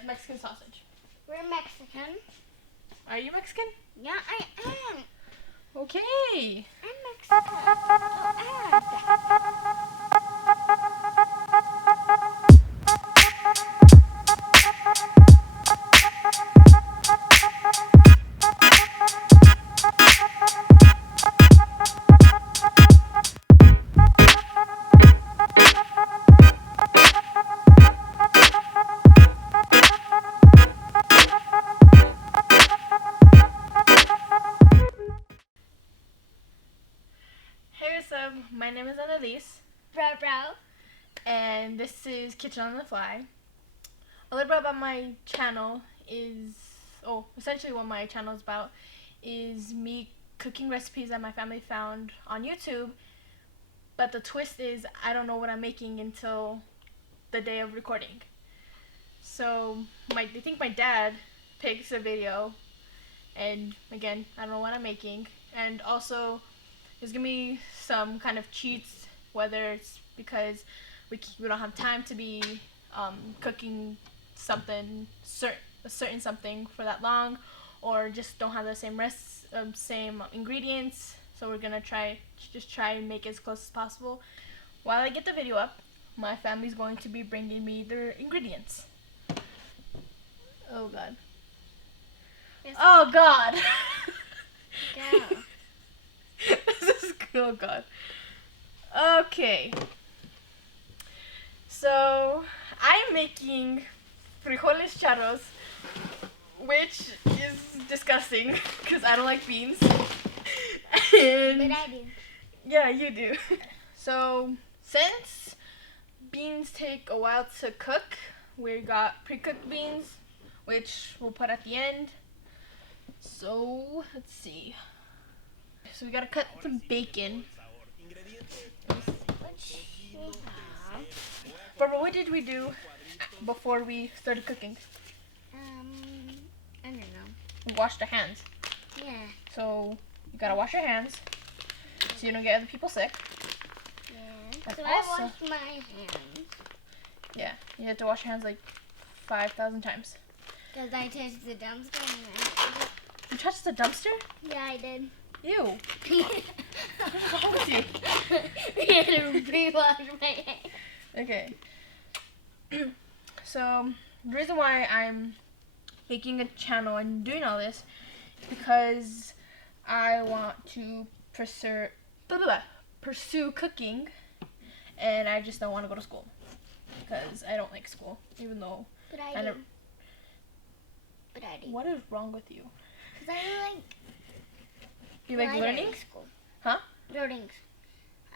it's Mexican sausage. We're Mexican. Are you Mexican? Yeah, I am. Okay. I'm Mexican. So add. Hey, what's up? My name is Annalise, Bro. and this is Kitchen on the Fly. A little bit about my channel is, essentially what my channel is about is me cooking recipes that my family found on YouTube. But the twist is I don't know what I'm making until the day of recording. So they think my dad picks a video, and again, I don't know what I'm making. And also, there's gonna be some kind of cheats, whether it's because we don't have time to be cooking something a certain something for that long, or just don't have the same ingredients. So we're gonna try and make it as close as possible. While I get the video up, my family's going to be bringing me their ingredients. Oh god. Oh god. Go. Oh god. Okay. So I'm making frijoles charros, which is disgusting because I don't like beans. And But I do. yeah, you do. So since beans take a while to cook, we got pre-cooked beans, which we'll put at the end. So let's see. So we gotta cut some bacon. Barbara, what did we do before we started cooking? I don't know. We washed our hands. Yeah. So you gotta wash your hands so you don't get other people sick. Yeah. And So also- I washed my hands. Yeah, you have to wash your hands like 5,000 times. Because I touched the dumpster and You touched the dumpster? yeah, I did. Ew. What's wrong with you? I had to re-wash my hands. Okay. So the reason why I'm making a channel and doing all this is because I want to pursue cooking, and I just don't want to go to school because I don't like school, even though But I I do. never. But I do. What is wrong with you? Because I like You like library learning? school. Huh? Learning.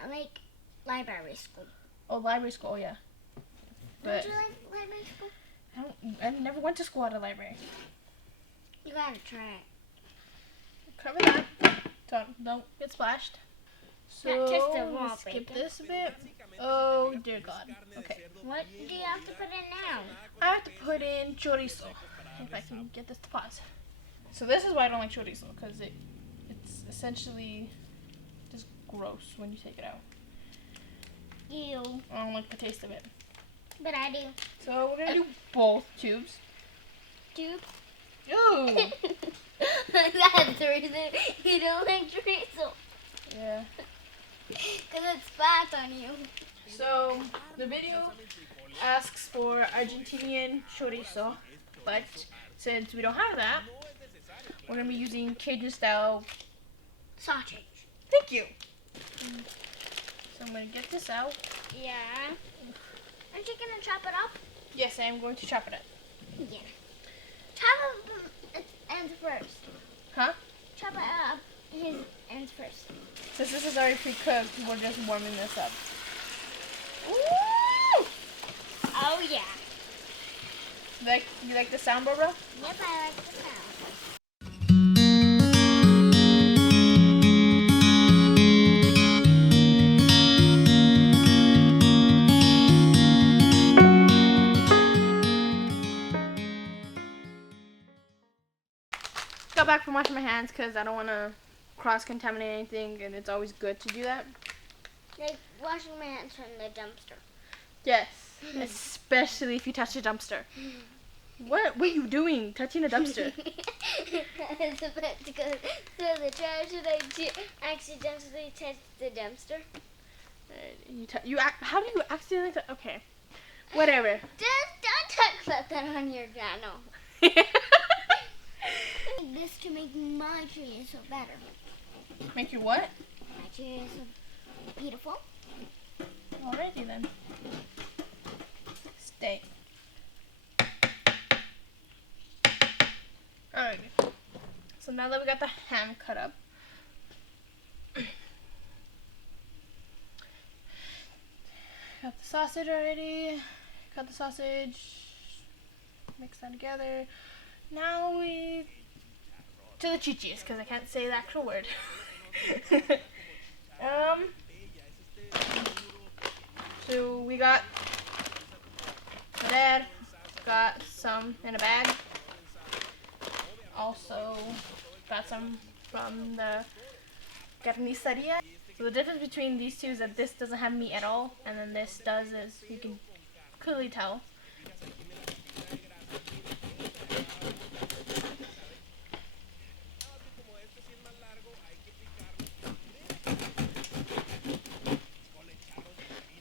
I like library school. Oh, library school. Oh, yeah. But Don't you like library school? I never went to school at a library. You gotta try it. Cover that. Don't get splashed. So Not just the raw let's skip bacon. this a bit. Oh dear God. Okay. What do you have to put in now? I have to put in chorizo. If I can get this to pause. So this is why I don't like chorizo, because it's essentially just gross when you take it out. Ew. I don't like the taste of it. But I do. So we're gonna do both tubes. Tube? Ooh. That's the reason you don't like chorizo. Yeah. Because it's fat on you. So the video asks for Argentinian chorizo, but since we don't have that, we're gonna be using Cajun style. Sausage. Thank you. So I'm gonna get this out. Yeah. Aren't you gonna chop it up? Yes, I am going to chop it up. Yeah. Chop up its ends first. Huh? Chop it up his ends first. Since this is already pre-cooked, we're just warming this up. Woo! Oh yeah. You like the sound, Barbara? Yep, I like the sound. Got back from washing my hands because I don't want to cross-contaminate anything, and it's always good to do that. Like washing my hands from the dumpster. Yes, especially if you touch a dumpster. What are you doing? Touching a dumpster. I was about to go throw the trash and I accidentally touched the dumpster. How do you accidentally? Okay, whatever. Don't talk about that on your channel. This to make my chorizo better. Make your what? My chorizo beautiful. Alrighty then. Stay. Alrighty. So now that we got the ham cut up, got the sausage already. Cut the sausage. Mix that together. Now we to the chichis because I can't say the actual word. So we got there. Got some in a bag. Also got some from the carniceria. So the difference between these two is that this doesn't have meat at all, and then this does, as you can clearly tell.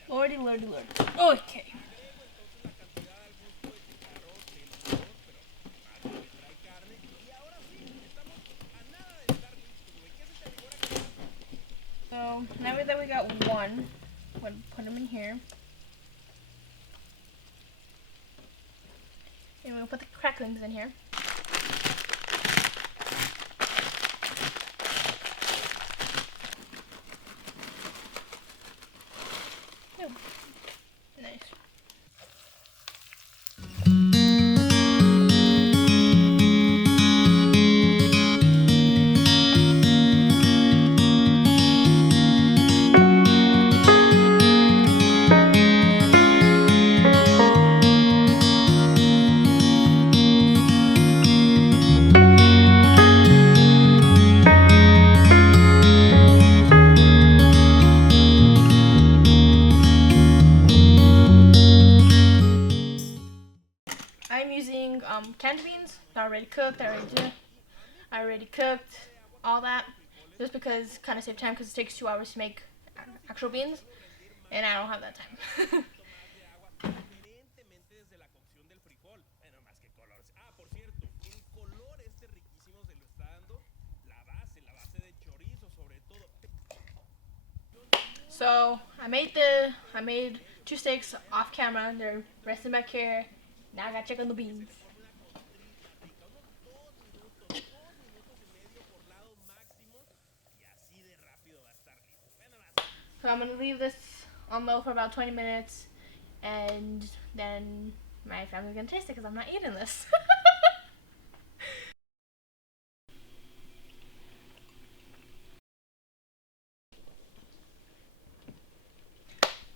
Lordy, lordy, lord. Okay. So now that we got one, we'll put them in here. And we'll put the cracklings in here. Oh, nice. I'm using canned beans. They're already cooked. I already cooked all that, just because kind of save time because it takes 2 hours to make actual beans, and I don't have that time. So I made 2 steaks off camera. They're resting back here. Now I gotta check on the beans. So I'm gonna leave this on low for about 20 minutes, and then my family's gonna taste it because I'm not eating this.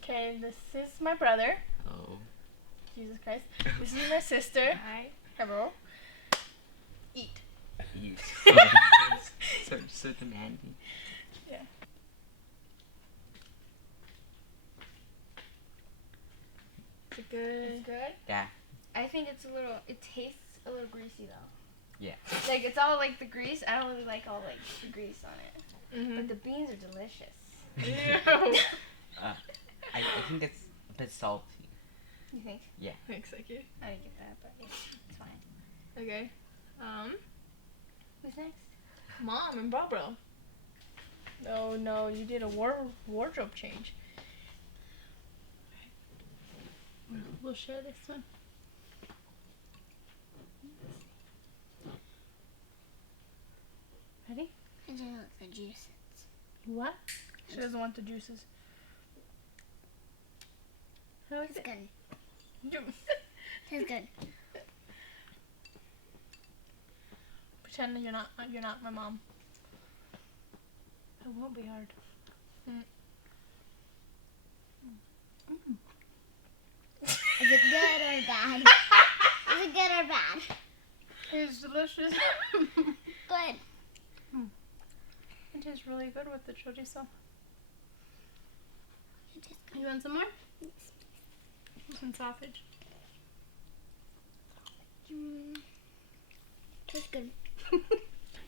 Okay, this is my brother. Oh. Jesus Christ. This is my sister. Hi. Hello. Eat. Eat. so demanding. Yeah. Is it good? It's good. Yeah. I think it tastes a little greasy though. Yeah. Like it's all like the grease. I don't really like all like the grease on it. Mm-hmm. But the beans are delicious. Ew. I think it's a bit salty. You think? Yeah. Thanks, thank you. I didn't get that, but yeah, it's fine. Okay. Who's next? Mom and Barbara. No, you did a wardrobe change. We'll share this one. Ready? I don't want the juices. What? She doesn't want the juices. How is It's it? good. It's good. Pretend that you're not my mom. It won't be hard. Is it good or bad? Is it good or bad? It's delicious. Good. It tastes really good with the chorizo. It is good. You want some more? Yes. Some sausage. Tastes good.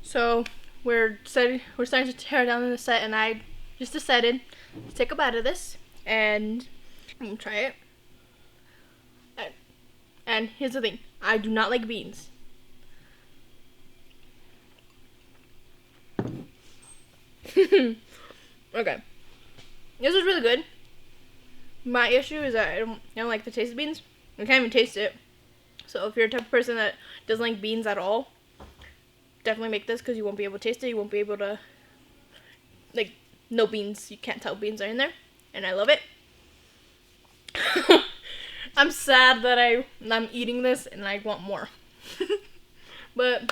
So we're starting to tear down the set, and I just decided to take a bite of this, and I'm gonna try it. And here's the thing, I do not like beans. Okay, this is really good. My issue is that I don't like the taste of beans. I can't even taste it. So if you're a type of person that doesn't like beans at all, definitely make this because you won't be able to taste it. You won't be able to, like, no beans. You can't tell beans are in there, and I love it. I'm sad that I'm eating this and I want more. But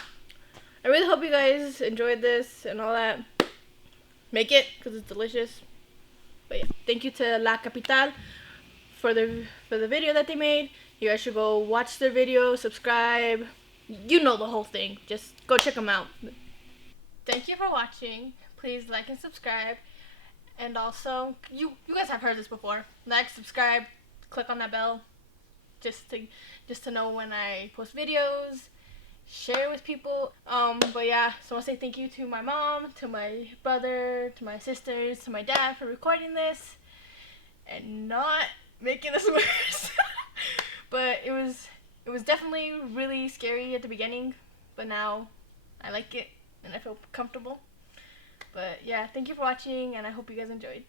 I really hope you guys enjoyed this and all that. Make it because it's delicious. But yeah, thank you to La Capital for the video that they made. You guys should go watch their video, subscribe. You know the whole thing. Just go check them out. Thank you for watching. Please like and subscribe. And also, you guys have heard this before. Like, subscribe, click on that bell, just to know when I post videos. Share with people. But yeah, so I want to say thank you to my mom, to my brother, to my sisters, to my dad for recording this and not making this worse. But it was definitely really scary at the beginning, but now I like it and I feel comfortable. But yeah, thank you for watching, and I hope you guys enjoyed.